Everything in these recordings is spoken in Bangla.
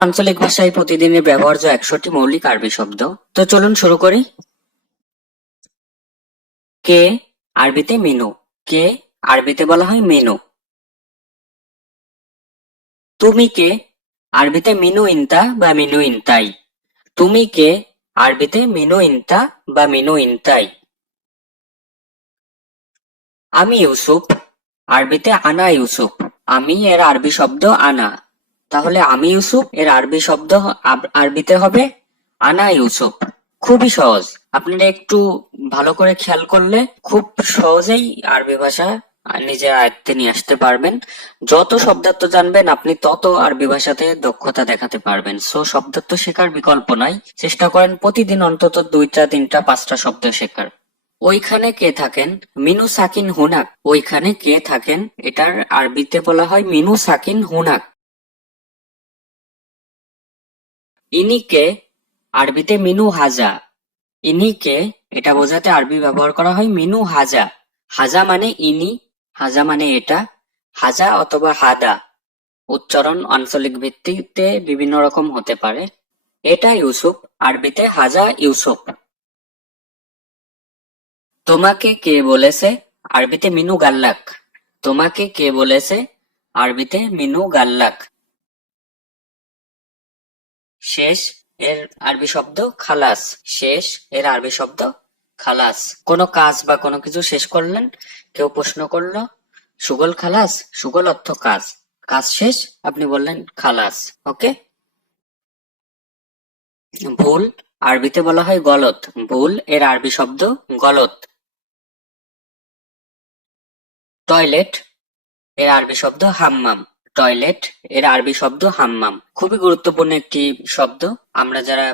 আঞ্চলিক ভাষায় প্রতিদিনের ব্যবহার্য একশোটি মৌলিক আরবি শব্দ। তো চলুন শুরু করি। কে আরবিতে মেনু। কে আরবিতে বলা হয় মেনু। তুমি কে আরবিতে মিনু ইনতা বা মিনু ইনতাই? তুমি কে আরবিতে মিনু ইনতা বা মিনু ইনতাই? আমি ইউসুফ, আরবিতে আনা ইউসুফ। আমি এর আরবি শব্দ আনা। তাহলে আমি ইউসুফ, এর আরবি শব্দ আরবিতে হবে আনা ইউসুফ। খুবই সহজ। আপনারা একটু ভালো করে খেয়াল করলে খুব সহজেই আরবি ভাষা নিজের আয়ত্তে নিয়ে আসতে পারবেন। যত শব্দার্থ জানবেন, আপনি তত আরবি ভাষাতে দক্ষতা দেখাতে পারবেন। সো, শব্দার্থ শেখার বিকল্প নাই। চেষ্টা করেন প্রতিদিন অন্তত দুইটা, তিনটা, পাঁচটা শব্দ শেখার। ওইখানে কে থাকেন? মিনু সাকিন হুনাক। ওইখানে কে থাকেন? এটার আরবিতে বলা হয় মিনু সাকিন হুনাক। ইনি কে? আরবিতে মিনু হাজা। ইনি কে? এটা বোঝাতে আরবি ব্যবহার করা হয় মিনু হাজা। হাজা মানে ইনি, হাজা মানে এটা, হাজা অথবা হাদা। উচ্চারণ আঞ্চলিক ভিত্তিতে বিভিন্ন রকম হতে পারে। এটা ইউসুফ, আরবিতে হাজা ইউসুফ। তোমাকে কে বলেছে? আরবিতে মিনু গাল্লাক। তোমাকে কে বলেছে? আরবিতে মিনু গাল্লাক। শেষ, এর আরবি শব্দ খালাস। শেষ, এর আরবি শব্দ খালাস। কোনো কাজ বা কোনো কিছু শেষ করলেন, কেউ প্রশ্ন করল, সুগল খালাস, সুগল অর্থ কাজ। কাজ শেষ, আপনি বললেন খালাস, ওকে? ভুল, আরবিতে বলা হয় গলত। ভুল, এর আরবি শব্দ গলত। টয়লেট, এর আরবি শব্দ হাম্মাম। টয়লেট এর আরবি শব্দ হাম্মাম। খুবই গুরুত্বপূর্ণ একটি শব্দ। আমরা যারা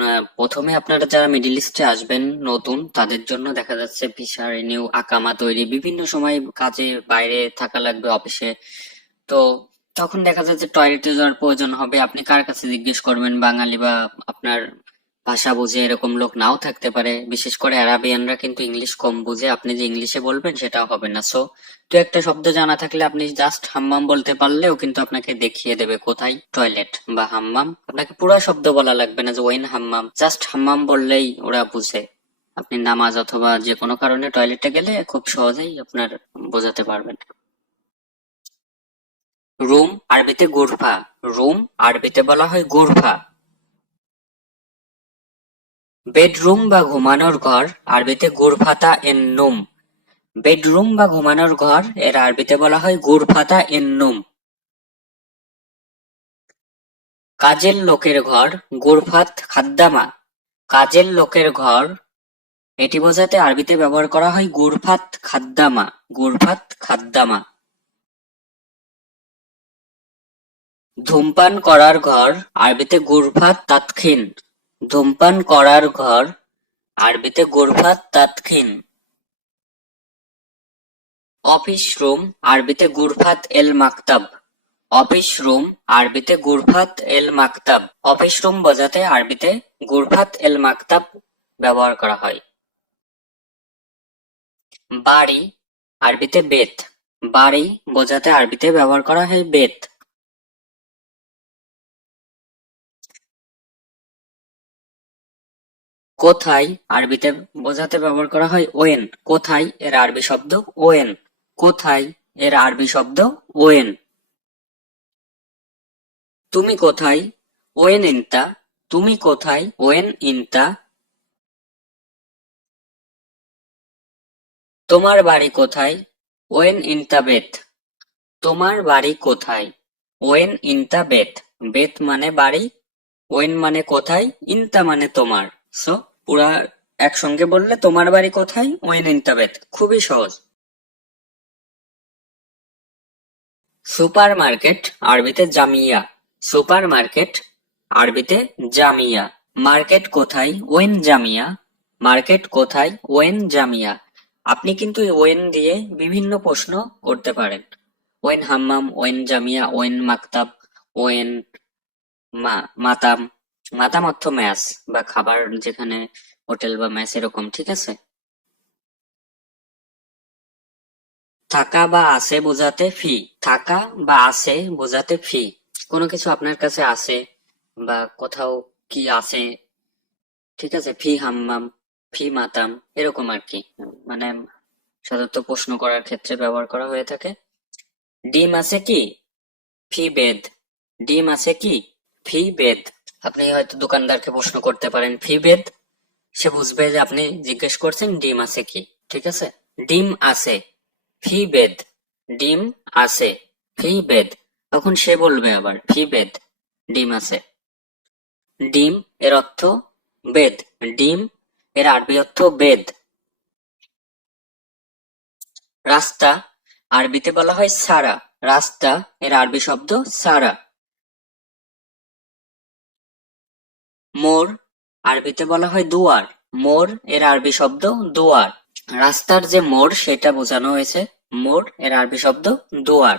আহ, প্রথমে আপনারা যারা মিডিল ইস্টে আসবেন নতুন তাদের জন্য দেখা যাচ্ছে ভিসা রিনিউ আকামা তৈরি বিভিন্ন সময় কাজে বাইরে থাকা লাগবে অফিসে। তো তখন দেখা যাচ্ছে টয়লেটে যাওয়ার প্রয়োজন হবে। আপনি কার কাছে জিজ্ঞেস করবেন? বাঙালি বা আপনার ভাষা বুঝে এরকম লোক নাও থাকতে পারে। বিশেষ করে আরাবিয়ানরা কিন্তু ইংলিশ কম বুঝে। আপনি যে ইংলিশে বলবেন সেটা হবে না। সো দু একটা শব্দ জানা থাকলে আপনি জাস্ট হাম্মাম বলতে পারলেও কিন্তু আপনাকে দেখিয়ে দেবে কোথায়? টয়লেট বা হাম্মাম। আপনাকে পুরো শব্দ বলা লাগবে না যে ওয়েন হাম্মাম। জাস্ট হাম্মাম বললেই ওরা বুঝে। আপনি নামাজ অথবা যে কোনো কারণে টয়লেটে গেলে খুব সহজেই আপনার বোঝাতে পারবেন। রুম আরবিতে গুরফা। রুম আরবিতে বলা হয় গুরফা। বেডরুম বা ঘুমানোর ঘর, আরবিতে গুরফাতা এন নুম। বেডরুম বা ঘুমানোর ঘর, এর আরবিতে বলা হয় গুরফাতা এন নুম। কাজের লোকের ঘর, গুরফাত খাদ্দামা। কাজের লোকের ঘর, এটি বোঝাতে আরবিতে ব্যবহার করা হয় গুরফাত খাদ্দামা গুরফাত খাদ্দামা। ধূমপান করার ঘর, আরবিতে গুরফাত তাৎখিন ধূমপান করার ঘর, আরবিতে গুরফাত তাৎখিন অফিস রুম, আরবিতে গুরফাত এল মাকতাব। অফিস রুম, আরবিতে গুরফাত এল মাকতাব। অফিস রুম বোঝাতে আরবিতে গুরফাত এল মাকতাব ব্যবহার করা হয়। বাড়ি, আরবিতে বেত। বাড়ি বোঝাতে আরবিতে ব্যবহার করা হয় বেত। কোথায় আরবিতে বোঝাতে ব্যবহার করা হয় ওয়েন। কোথায় এর আরবি শব্দ ওয়েন। কোথায় এর আরবি শব্দ ওয়েন। তুমি কোথায় ওয়েন ইনতা? তুমি কোথায় ওয়েন ইনতা? তোমার বাড়ি কোথায় ওয়েন ইনতা বেত? তোমার বাড়ি কোথায় ওয়েন ইনতা বেত? বেত মানে বাড়ি, ওয়েন মানে কোথায়, ইনতা মানে তোমার। সো পুরা একসঙ্গে বললে তোমার বাড়ি কোথায়? ওয়েন ইনতা খুবই সহজ। সুপার মার্কেট আরবিতে জামিয়া। সুপার মার্কেট আরবিতে জামিয়া। মার্কেট কোথায়? ওয়েন জামিয়া। মার্কেট কোথায়? ওয়েন জামিয়া। আপনি কিন্তু ওয়েন দিয়ে বিভিন্ন প্রশ্ন করতে পারেন। ওয়েন হাম্মাম ওয়েন জামিয়া ওয়েন মাকতাব ওয়েন মাতাম। মাতাম অর্থ ম্যাচ বা খাবার যেখানে হোটেল বা ম্যাচ এরকম, ঠিক আছে? থাকা বা আছে বোঝাতে ফি থাকা বা আছে বোঝাতে ফি কোনো কিছু আপনার কাছে আছে বা কোথাও কি আছে ঠিক আছে? ফি হাম্মাম ফি মাতাম, এরকম আর কি। মানে সাধারণত প্রশ্ন করার ক্ষেত্রে ব্যবহার করা হয়ে থাকে। ডিম আছে কি? ফি বেদ ডিম আছে কি? ফি বেদ আপনি হয়তো দোকানদারকে প্রশ্ন করতে পারেন, ফি বেদ? সে বুঝবে যে আপনি জিজ্ঞেস করছেন, ডিম আছে কি? ঠিক আছে? ডিম আছে। ফি বেদ? ডিম আছে। ফি বেদ? তখন সে বলবে আবার, ফি বেদ? ডিম আছে। ডিম এর অর্থ বেদ। ডিম এর আরবি অর্থ বেদ। রাস্তা। আরবিতে বলা হয় সারা। রাস্তা এর আরবি শব্দ সারা। মোর, আরবিতে বলা হয় দুয়ার। মোর এর আরবি শব্দ দুয়ার। রাস্তার যে মোড় সেটা বোঝানো হয়েছে মোর এর আরবি শব্দ দুয়ার।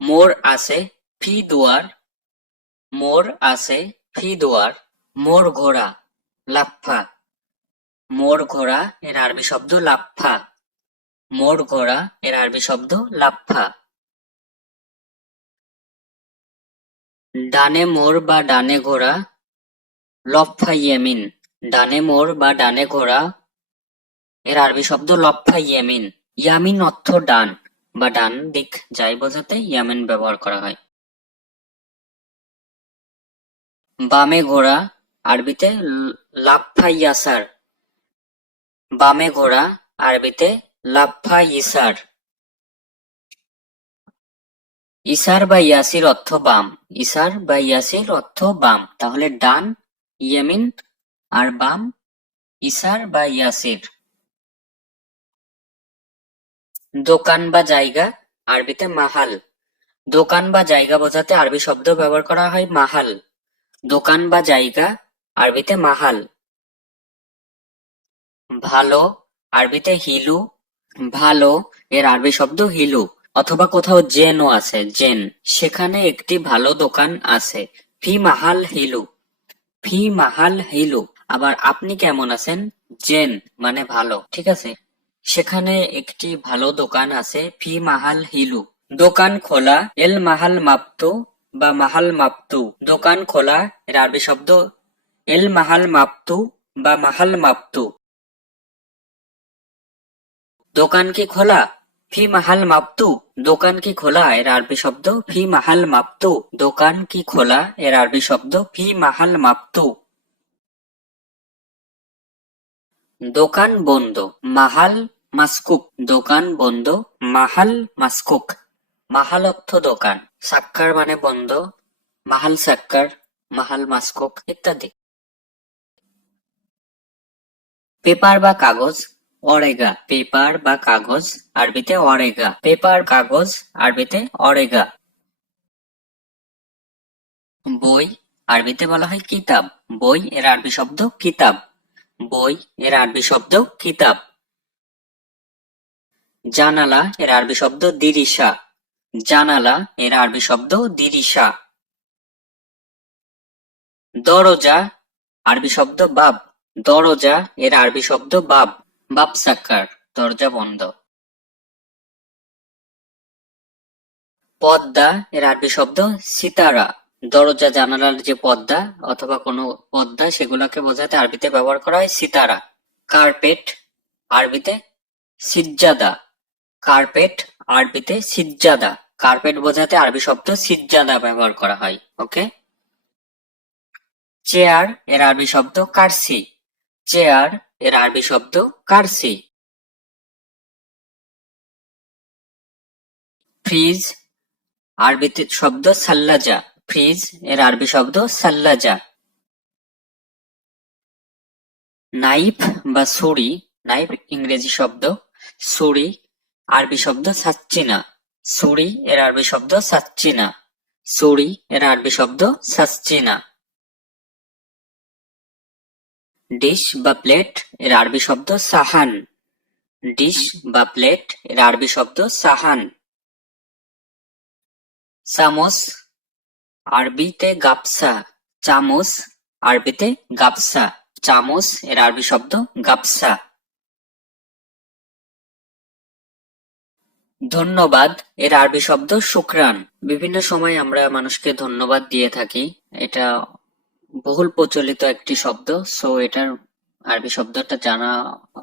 মোর আছে ফি দুয়ার। মোর আছে ফি দুয়ার। মোর ঘোড়া, লাফা। মোর ঘোড়া এর আরবি শব্দ লাফা। মোর ঘোড়া এর আরবি শব্দ লাফা। ডানে মোর বা ডানে ঘোড়া লফা ইয়েমিন ডানে মোর বা ডানে ঘোড়া, এর আরবি শব্দ লফা ইয়েমিন ইয়ামিন অর্থ ডান বা ডান দিক, যাই বোঝাতে ইয়ামিন ব্যবহার করা হয়। বামে ঘোড়া, আরবিতে লাফা ইয়াসার বামে ঘোড়া, আরবিতে লাফা ইসার ইসার বা ইয়াসির অর্থ বাম। ইসার বা ইয়াসির অর্থ বাম। তাহলে ডান, ইয়ামিন, আর বাম, ইসার বা ইয়াসির। দোকান বা জায়গা, আরবিতে মাহাল। দোকান বা জায়গা বোঝাতে আরবি শব্দ ব্যবহার করা হয় মাহাল। দোকান বা জায়গা, আরবিতে মাহাল। ভালো, আরবিতে হিলু। ভালো, এর আরবি শব্দ হিলু। অথবা কোথাও জেনও আছে, জেন। সেখানে একটি ভালো দোকান আছে। ফি মাহাল হিলু। ফি মাহাল হিলু। আবার আপনি কেমন আছেন? জেন মানে ভালো, ঠিক আছে? সেখানে একটি ভালো দোকান আছে, ফি মাহাল হিলু। দোকান খোলা, এল মাহাল মাপতু বা মাহাল মাপতু। দোকান খোলা, এর আরবি শব্দ, এল মাহাল মাপতু বা মাহাল মাপতু। দোকান কি খোলা? ফি মাহাল মাপতু দোকান কি খোলা? এর আরবি শব্দ, ফি মাহাল মাপতু দোকান কি খোলা? এর আরবি শব্দ, ফি মাহাল মাপতু দোকান বন্ধ, মাহাল মাসকুক, দোকান বন্ধ, মাহাল মাসকুক। মাহাল অর্থ দোকান, সাক্কার মানে বন্ধ, মাহাল সাক্কার, মাহাল মাসকুক, ইত্যাদি। পেপার বা কাগজ অরেগা, পেপার বা কাগজ আরবিতে অরেগা, পেপার, কাগজ আরবিতে অরেগা। বই, আরবিতে বলা হয় কিতাব। বই, এর আরবি শব্দ কিতাব। বই, এর আরবি শব্দ কিতাব। জানালা, এর আরবি শব্দ দিরিশা। জানালা, এর আরবি শব্দ দিরিশা। দরজা, আরবি শব্দ বাব। দরজা, এর আরবি শব্দ বাব। বাব সাক্কার দরজা বন্ধ। পর্দা এর আরবি শব্দ সিতারা। দরজা, জানালার যে পর্দা অথবা কোনো পর্দা সেগুলোকে বোঝাতে আরবিতে ব্যবহার করা হয় সিতারা। কার্পেট, আরবিতে সিজ্জাদা। কার্পেট, আরবিতে সিজ্জাদা। কার্পেট বোঝাতে আরবি শব্দ সিজ্জাদা ব্যবহার করা হয়, ওকে? চেয়ার, এর আরবি শব্দ কার্সি। চেয়ার এর আরবি শব্দ কারসি। ফ্রিজ আরবিতে শব্দ সাল্লাজা। ফ্রিজ এর আরবি শব্দ সাল্লাজা। নাইফ বা ছুরি নাইফ ইংরেজি শব্দ। ছুরি আরবি শব্দ সাচ্চিনা। ছুরি এর আরবি শব্দ সাচ্চিনা। ছুরি এর আরবি শব্দ সাচ্চিনা। ডিশ বা প্লেট এর আরবি শব্দ সাহান। ডিশ বা প্লেট এর আরবি শব্দ সাহান। চামচ আরবিতে গাপসা চামচ আরবিতে গাপসা চামচ এর আরবি শব্দ গাপসা ধন্যবাদ এর আরবি শব্দ শুক্রান। বিভিন্ন সময় আমরা মানুষকে ধন্যবাদ দিয়ে থাকি। এটা বহুল প্রচলিত একটি শব্দ সো এটার আরবি শব্দটা জানা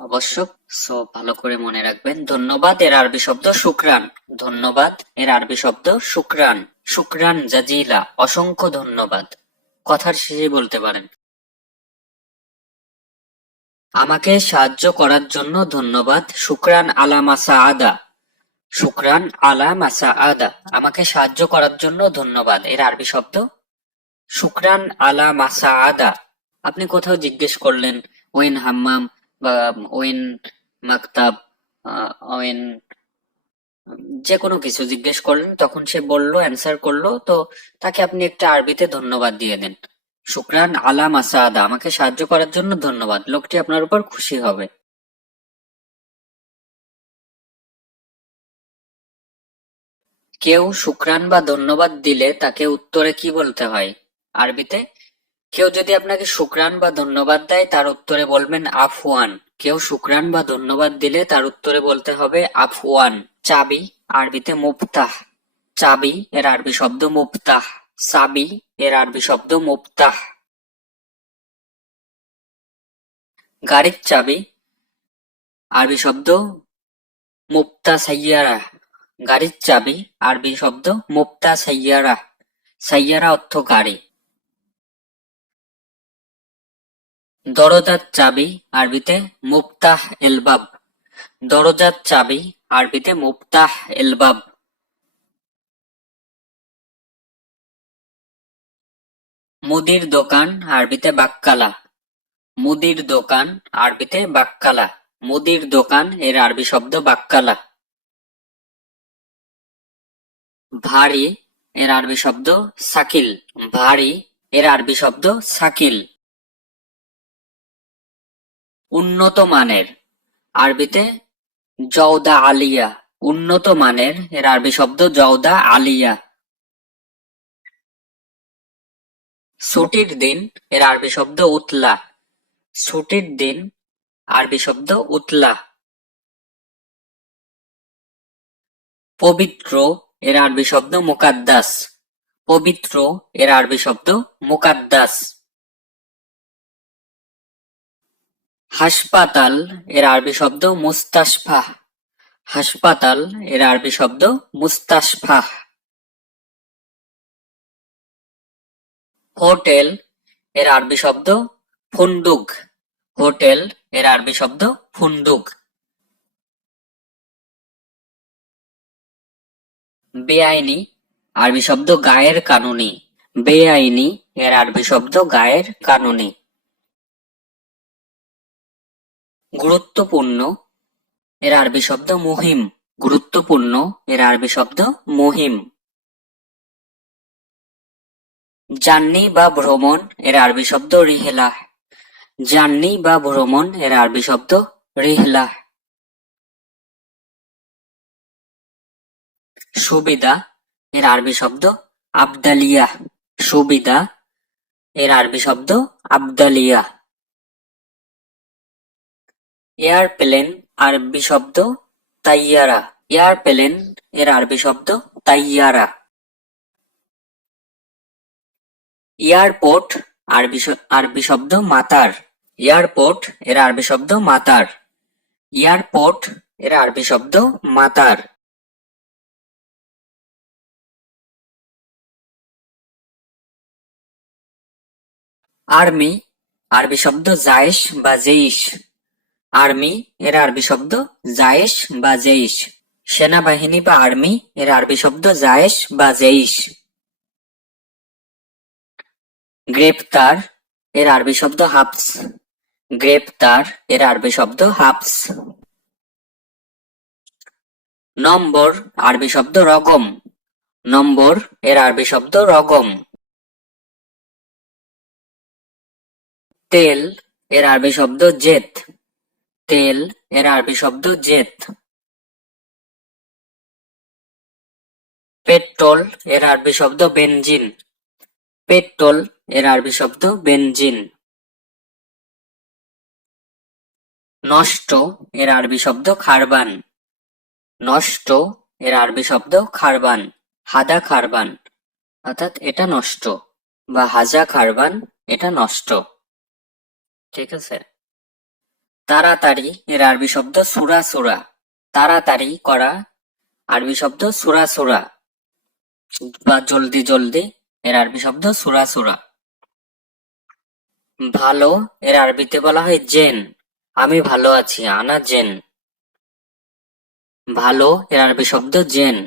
আবশ্যক সো ভালো করে মনে রাখবেন। ধন্যবাদ, এর আরবি শব্দ শুক্রান। ধন্যবাদ, এর আরবি শব্দ শুক্রান। শুক্রান জাজিলা, অসংখ্য ধন্যবাদ। কথার শেষে বলতে পারেন। আমাকে সাহায্য করার জন্য ধন্যবাদ, শুক্রান আলা মাসা আদা শুক্রান আলা মাসা আদা আমাকে সাহায্য করার জন্য ধন্যবাদ, এর আরবি শব্দ শুক্রান আলা মাসা আদা আপনি কোথাও জিজ্ঞেস করলেন, ওয়েন হাম্মাম বা ওয়েন মাকতাব ওয়েন যে কোনো কিছু জিজ্ঞেস করলেন, তখন সে বলল, অ্যান্সার করল। তো তাকে আপনি একটা আরবিতে ধন্যবাদ দিয়ে দেন। শুক্রান আলা মাসা আদা আমাকে সাহায্য করার জন্য ধন্যবাদ। লোকটি আপনার উপর খুশি হবে। কেউ শুক্রান বা ধন্যবাদ দিলে তাকে উত্তরে কি বলতে হয়? আরবিতে, কেউ যদি আপনাকে শুক্রান বা ধন্যবাদ দেয়, তার উত্তরে বলবেন আফওয়ান। কেউ শুক্রান বা ধন্যবাদ দিলে, তার উত্তরে বলতে হবে আফওয়ান। চাবি, আরবিতে মুফতাহ। চাবি, এর আরবি শব্দ মুফতাহ। সাবি, এর আরবি শব্দ মুফতাহ। গাড়ির চাবি, আরবি শব্দ মুফতা সাইয়ারা গাড়ির চাবি, আরবি শব্দ মুফতা সাইয়ারা সাইয়ারা অর্থ গাড়ি। দরজার চাবি আরবিতে মুফতাহ এলবাব দরজার চাবি আরবিতে মুফতাহ এলবাব মুদির দোকান আরবিতে বাক্কালা। মুদির দোকান আরবিতে বাক্কালা। মুদির দোকান এর আরবি শব্দ বাক্কালা। ভারী এর আরবি শব্দ সাকিল। ভারী এর আরবি শব্দ সাকিল। উন্নত মানের। আরবিতে জওদা আলিয়া, উন্নত মানের, এর আরবি শব্দ জওদা আলিয়া। ছুটির দিন, এর আরবি শব্দ উতলা। ছুটির দিন, আরবি শব্দ উতলা। পবিত্র, এর আরবি শব্দ মুকাদ্দাস। পবিত্র, এর আরবি শব্দ মুকাদ্দাস। হাসপাতাল এর আরবি শব্দ মুস্তাশফা হাসপাতাল এর আরবি শব্দ মুস্তাশফা হোটেল এর আরবি শব্দ ফুন্ডুক। হোটেল এর আরবি শব্দ ফুন্ডুক। বেআইনি আরবি শব্দ গায়ের কানুনি। বেআইনি এর আরবি শব্দ গায়ের কানুনি। গুরুত্বপূর্ণ, এর আরবি শব্দ মুহিম। গুরুত্বপূর্ণ, এর আরবি শব্দ মুহিম। জার্নি বা ভ্রমণ, এর আরবি শব্দ রিহলা জার্নি বা ভ্রমণ, এর আরবি শব্দ রিহলা সুবিধা এর আরবি শব্দ আবদালিয়া সুবিধা এর আরবি শব্দ আবদালিয়া এয়ারপ্লেন আরবি শব্দ তাইয়ারা। এয়ারপ্লেন এর আরবি শব্দ তাইয়ারা। এয়ারপোর্ট আরবি আরবি শব্দ মাতার। এয়ারপোর্ট এর আরবি শব্দ মাতার। এয়ারপোর্ট এর আরবি শব্দ মাতার। আর্মি আরবি শব্দ জায়েশ বা জেইশ। আর্মি, এর আরবি শব্দ জায়েশ বা জেইশ। সেনাবাহিনী বা আর্মি, এর আরবি শব্দ জায়েশ বা জেইশ। গ্রেপ্তার, এর আরবি শব্দ হাবস গ্রেপ্তার, এর আরবি শব্দ হাবস নম্বর, আরবি শব্দ রগম। নম্বর, এর আরবি শব্দ রগম। তেল, এর আরবি শব্দ জেত। তেল এর আরবি শব্দ জেত পেট্রোল এর আরবি শব্দ বেনজিন। পেট্রোল এর আরবি শব্দ বেনজিন। নষ্ট এর আরবি শব্দ খারবান। নষ্ট এর আরবি শব্দ খারবান, হাদা খারবান। অর্থাৎ এটা নষ্ট বা হাজা খারবান, এটা নষ্ট। ঠিক আছে? তাড়াতাড়ি এর আরবি শব্দ সুরা সুরা। তাড়াতাড়ি করা আরবি শব্দ সুরা সুরা। বা জলদি জলদি এর আরবি শব্দ সুরা সুরা। ভালো এর আরবিতে বলা হয় জেন। আমি ভালো আছি, আনা জেন। ভালো এর আরবি শব্দ জেন।